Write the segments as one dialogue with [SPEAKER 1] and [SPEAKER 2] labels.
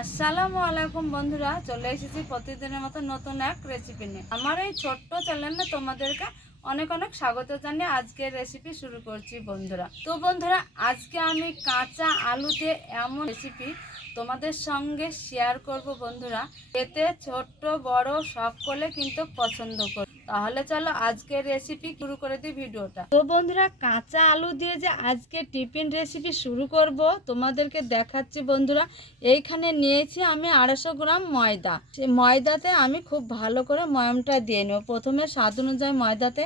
[SPEAKER 1] আসসালামু আলাইকুম বন্ধুরা, চলে এসেছি প্রতিদিনের মতো নতুন এক রেসিপি নিয়ে। আমার এই ছোট্ট চ্যানেলে তোমাদেরকে অনেক অনেক স্বাগত জানিয়ে আজকের রেসিপি শুরু করছি বন্ধুরা। তো বন্ধুরা, আজকে আমি কাঁচা আলু দিয়ে এমন রেসিপি তোমাদের সঙ্গে শেয়ার করব বন্ধুরা। এতে ছোট্ট, বড় সকলে কিন্তু পছন্দ করে তাহলে চলো আজকের রেসিপি শুরু করে দিই ভিডিওটা। তো বন্ধুরা, কাঁচা আলু দিয়ে যে আজকে টিফিন রেসিপি শুরু করব, তোমাদেরকে দেখাচ্ছি বন্ধুরা। এইখানে নিয়েছি আমি আড়াইশো গ্রাম ময়দা। সেই ময়দাতে আমি খুব ভালো করে ময়মটা দিয়ে নেব। প্রথমে স্বাদ অনুযায়ী ময়দাতে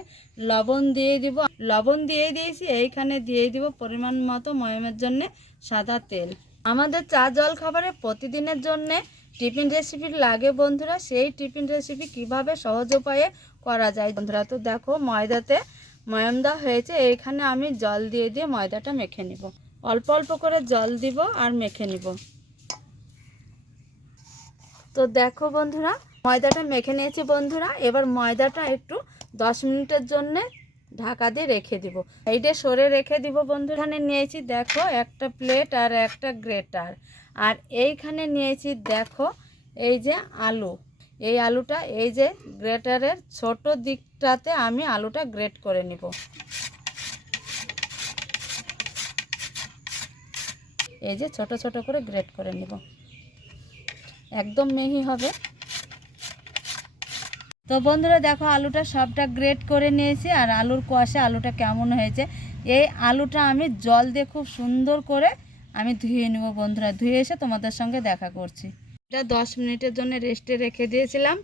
[SPEAKER 1] লবণ দিয়ে দিব। লবণ দিয়ে দিয়েছি, এইখানে দিয়ে দিব পরিমাণ মতো ময়মের জন্য সাদা তেল। আমাদের চা জল খাবারে প্রতিদিনের জন্যে টিফিন রেসিপি লাগে বন্ধুরা, সেই টিফিন রেসিপি কীভাবে সহজ উপায়ে করা যায় বন্ধুরা? তো দেখো, ময়দাতে ময়ম দেওয়া হয়েছে, এইখানে আমি জল দিয়ে দিয়ে ময়দাটা মেখে নিব। অল্প অল্প করে জল দিব আর মেখে নিব। তো দেখো বন্ধুরা, ময়দাটা মেখে নিয়েছি বন্ধুরা, এবার ময়দাটা একটু দশ মিনিটের জন্য ঢাকা দিয়ে রেখে দিব। এইটা সরে রেখে দিব বন্ধু এখানে নিয়েছি, দেখো, একটা প্লেট আর একটা গ্রেটার। আর এইখানে নিয়েছি, দেখো, এই যে আলু। এই আলুটা, এই যে গ্রেটারের ছোট দিকটাতে আমি আলুটা গ্রেট করে নিব। এই যে ছোট ছোট করে গ্রেট করে নিব। একদম মিহি হবে। তো বন্ধুরা, দেখো, আলুটা সবটা গ্রেট করে নিয়েছি আর আলুর কষে আলুটা কেমন হয়েছে। এই আলুটা আমি জল দিয়ে খুব সুন্দর করে আমি ধুয়ে নেব, বন্ধুরা। ধুয়ে এসে তোমাদের সঙ্গে দেখা করছি। এটা দশ মিনিটের জন্য রেস্টে রেখে দিয়েছিলাম।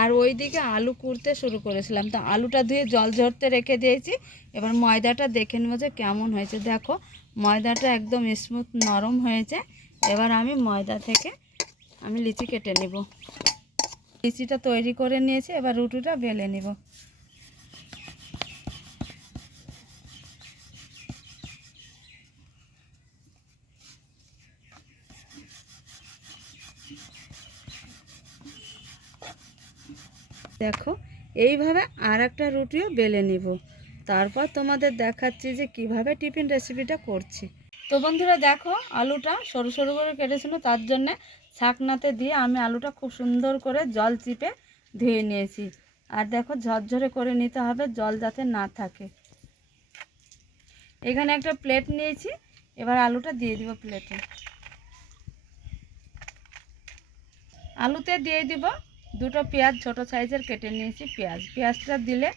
[SPEAKER 1] আর ওই দিকে আলু কুড়তে শুরু করেছিলাম। তো আলুটা ধুয়ে জল ঝরতে রেখে দিয়েছি। এবার ময়দাটা দেখে নেব যে কেমন হয়েছে। দেখো, ময়দাটা একদম স্মুথ নরম হয়েছে। এবার আমি ময়দা থেকে আমি লিচি কেটে নেব। লিচিটা তৈরি করে নিয়েছি। এবার রুটিটা বেলে নেব। দেখো, এইভাবে আর একটা রুটিও বেলে নিব। তারপর তোমাদের দেখাচ্ছি যে কীভাবে টিফিন রেসিপিটা করছি। তো বন্ধুরা দেখো, আলুটা সরু সরু করে কেটেছিল, তার জন্যে ছাকনাতে দিয়ে আমি আলুটা খুব সুন্দর করে জল চিপে ধুয়ে নিয়েছি। আর দেখো, ঝরঝরে করে নিতে হবে, জল যাতে না থাকে। এখানে একটা প্লেট নিয়েছি, এবার আলুটা দিয়ে দিব প্লেটে আলুতে দিয়ে দিব দুটো পেঁয়াজ ছোট সাইজের কেটে নিয়েছি পেঁয়াজ। পেঁয়াজটা দিলে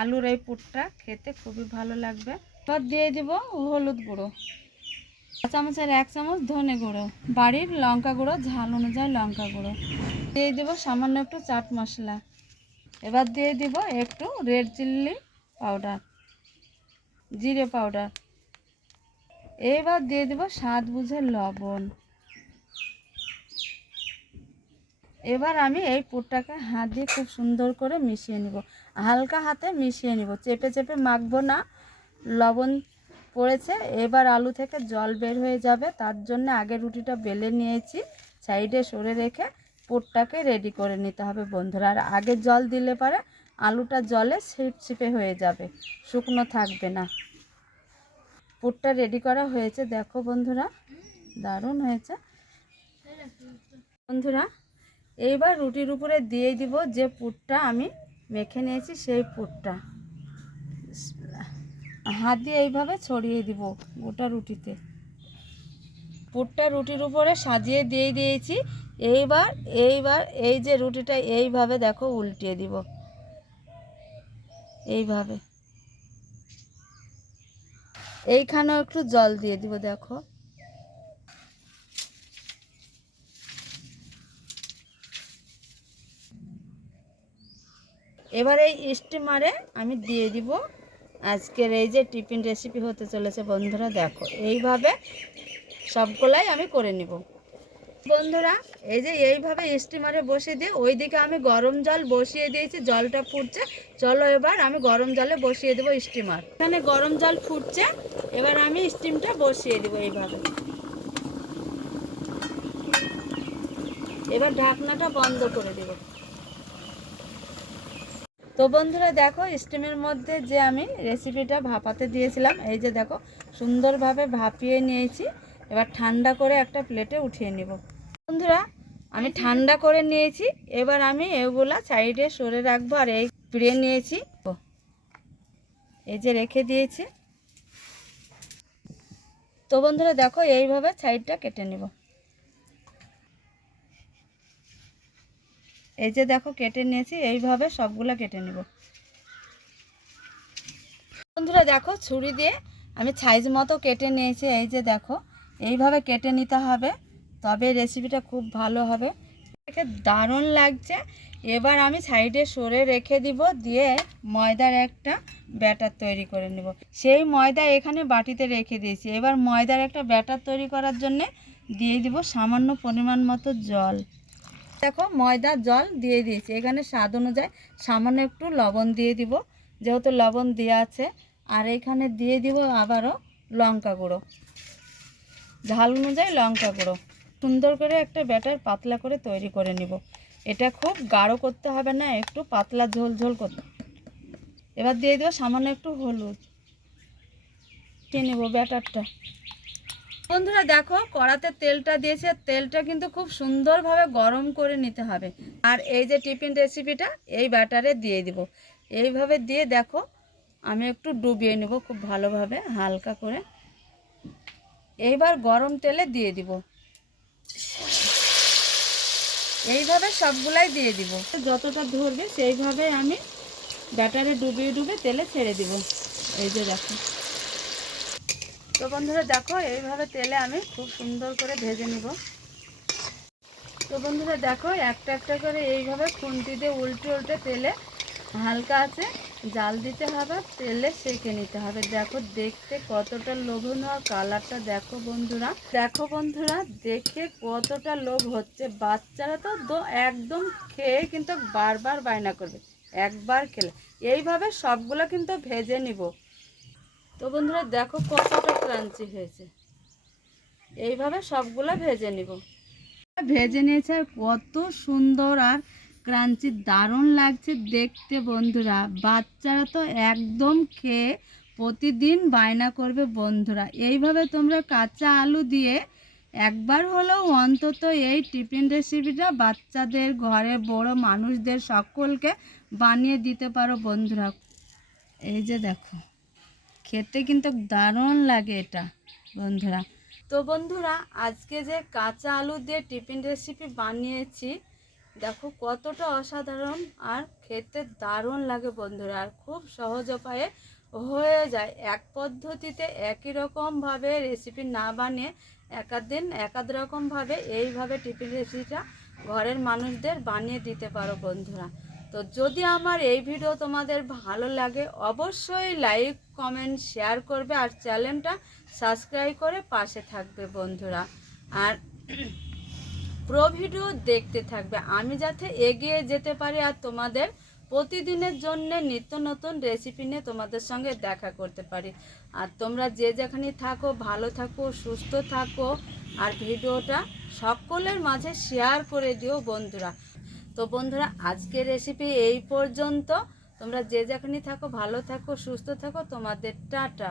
[SPEAKER 1] আলুর এই পুরটা খেতে খুবই ভালো লাগবে। এবার দিয়ে দিব হলুদ গুঁড়ো। চামচের এক চামচ ধনে গুঁড়ো। বাড়ির লঙ্কা গুঁড়ো, ঝাল অনুযায়ী লঙ্কা গুঁড়ো। দিয়ে দিব সামান্য একটু চাট মশলা। এবার দিয়ে দিব একটু রেড চিল্লি পাউডার, জিরে পাউডার। এবার দিয়ে দিব স্বাদ বুঝে লবণ। এবার আমি এই পুরটাকে হাত দিয়ে খুব সুন্দর করে মিশিয়ে নিব। হালকা হাতে মিশিয়ে নিব। চেপে চেপে মাখবো না। লবণ পড়েছে। এবার আলু থেকে জল বের হয়ে যাবে। তার জন্য আগে রুটিটা বেলে নিয়েছি। সাইডে সরে রেখে পুরটাকে রেডি করে নিতে হবে বন্ধুরা। আর আগে জল দিলে পরে আলুটা জলে ছিপ ছিপে হয়ে যাবে। শুকনো থাকবে না। পুরটা রেডি করা হয়েছে। দেখো বন্ধুরা, দারুণ হয়েছে। বন্ধুরা এইবার রুটির উপরে দিয়ে দিব যে পুরটা আমি মেখে নিয়েছি, সেই পুরটা। হাত দিয়ে এইভাবে ছড়িয়ে দিব গোটা রুটিতে। পুরটা রুটির উপরে সাজিয়ে দিয়ে দিয়েছি। এইবার এইবার এই যে রুটিটা এইভাবে দেখো উল্টিয়ে দিব। এইভাবে। এইখানেও একটু জল দিয়ে দিব, দেখো। এবার এই স্টিমারে আমি দিয়ে দিব। আজকের এই যে টিফিন রেসিপি হতে চলেছে বন্ধুরা, দেখো, এইভাবে সবগুলাই আমি করে নিব। বন্ধুরা, এই যে এইভাবে স্টিমারে বসিয়ে দিয়ে, ওইদিকে আমি গরম জল বসিয়ে দিয়েছি, জলটা ফুটছে। চলো এবার আমি গরম জলে বসিয়ে দেবো স্টিমার এখানে গরম জল ফুটছে, এবার আমি স্টিমটা বসিয়ে দেবো এইভাবে। এবার ঢাকনাটা বন্ধ করে দেবো। তো বন্ধুরা দেখো স্টিমের মধ্যে যে আমি রেসিপিটা ভাপাতে দিয়েছিলাম, এই যে দেখো, সুন্দরভাবে ভাপিয়ে নিয়েছি। এবার ঠান্ডা করে একটা প্লেটে উঠিয়ে নিব। বন্ধুরা, আমি ঠান্ডা করে নিয়েছি, এবার আমি এগুলা সাইডে সরে রাখব আর এই পিড়ে নিয়েছি। এই যে রেখে দিয়েছি। তো বন্ধুরা দেখো, এইভাবে সাইডটা কেটে নিব। এই যে দেখো কেটে নিয়েছি, এইভাবে সবগুলো কেটে নিব। বন্ধুরা দেখো, ছুরি দিয়ে আমি সাইজ মতো কেটে নিয়েছি, এই যে দেখো, এইভাবে কেটে নিতে হবে, তবে রেসিপিটা খুব ভালো হবে। দেখে দারুণ লাগছে। এবার আমি সাইডে সরে রেখে দিব, দিয়ে ময়দার একটা ব্যাটার তৈরি করে নেব। সেই ময়দা এখানে বাটিতে রেখে দিয়েছি। এবার ময়দার একটা ব্যাটার তৈরি করার জন্যে দিয়ে দিব সামান্য পরিমাণ মতো জল। দেখো ময়দা, জল দিয়ে দিয়েছি। এখানে স্বাদ অনুযায়ী সামান্য একটু লবণ দিয়ে দিব, যেহেতু লবণ দেওয়া আছে। আর এখানে দিয়ে দিব আবারও লঙ্কা গুঁড়ো। ঝাল অনুযায়ী লঙ্কা গুঁড়ো। সুন্দর করে একটা ব্যাটার পাতলা করে তৈরি করে নিব। এটা খুব গাঢ় করতে হবে না, একটু পাতলা ঝোল ঝোল করতে এবার দিয়ে দেবো সামান্য একটু হলুদ। খেয়ে নেব ব্যাটারটা। বন্ধুরা দেখো, কড়াতে তেলটা দিয়েছে তেলটা কিন্তু খুব সুন্দরভাবে গরম করে নিতে হবে। আর এই যে টিফিন রেসিপিটা এই ব্যাটারে দিয়ে দিব। এইভাবে দিয়ে দেখো, আমি একটু ডুবিয়ে নেব খুব ভালোভাবে, হালকা করে। এইবার গরম তেলে দিয়ে দিব। এইভাবে সবগুলাই দিয়ে দিব। যতটা ধরবে সেইভাবে আমি ব্যাটারে ডুবিয়ে ডুবিয়ে তেলে ছেড়ে দিব। এই যে দেখো। তো বন্ধুরা দেখো, এইভাবে তেলে আমি খুব সুন্দর করে ভেজে নিব। তো বন্ধুরা দেখো, একটা একটা করে এইভাবে খুন্তি দিয়ে উল্টে উল্টে তেলে হালকা আছে, জাল দিতে হবে, তেলে সেঁকে নিতে হবে। দেখো, দেখতে কতটা লোভনীয় আর কালারটা দেখো বন্ধুরা। দেখো বন্ধুরা, দেখে কতটা লোভ হচ্ছে। বাচ্চারা তো একদম খেয়ে কিন্তু বারবার বায়না করবে, একবার খেলে। এইভাবে সবগুলো কিন্তু ভেজে নিব। তো বন্ধুরা দেখো কতটা ক্রাঞ্চি হয়েছে। এইভাবে সবগুলো ভেজে নিব। ভেজে নিয়েছে আর কত সুন্দর আর ক্রাঞ্চি, দারুণ লাগছে দেখতে বন্ধুরা। বাচ্চারা তো একদম খেয়ে প্রতিদিন বায়না করবে বন্ধুরা। এইভাবে তোমরা কাঁচা আলু দিয়ে একবার হলেও অন্তত এই টিফিন রেসিপিটা বাচ্চাদের ঘরে, বড় মানুষদের সকলকে বানিয়ে দিতে পারো বন্ধুরা। এই যে দেখো। খেতে কিন্তু দারুণ লাগে এটা, বন্ধুরা। তো বন্ধুরা, আজকে যে কাঁচা আলু দিয়ে টিফিন রেসিপি বানিয়েছি, দেখো কতটা অসাধারণ আর খেতে দারুণ লাগে বন্ধুরা, আর খুব সহজ উপায়ে হয়ে যায়। এক পদ্ধতিতে একই রকমভাবে রেসিপি না বানিয়ে একাদ দিন একাদ রকমভাবে এইভাবে টিফিন রেসিপিটা ঘরের মানুষদের বানিয়ে দিতে পারো বন্ধুরা। তো যদি আমার এই ভিডিও তোমাদের ভালো লাগে, অবশ্যই লাইক কমেন্ট শেয়ার করবে আর চ্যানেলটা সাবস্ক্রাইব করে পাশে থাকবে বন্ধুরা। আর প্রো ভিডিও দেখতে থাকবে। আমি যাতে এগিয়ে যেতে পারি আর তোমাদের প্রতিদিনের জন্য নিত্য নতুন রেসিপি নিয়ে তোমাদের সঙ্গে দেখা করতে পারি। আর তোমরা যে যেখানে থাকো, ভালো থাকো, সুস্থ থাকো, আর ভিডিওটা সকলের মাঝে শেয়ার করে দিও বন্ধুরা। তো বন্ধুরা, আজকের রেসিপি এই পর্যন্ত। তোমরা যে যেখানে থাকো, ভালো থাকো, সুস্থ থাকো। তোমাদের টাটা।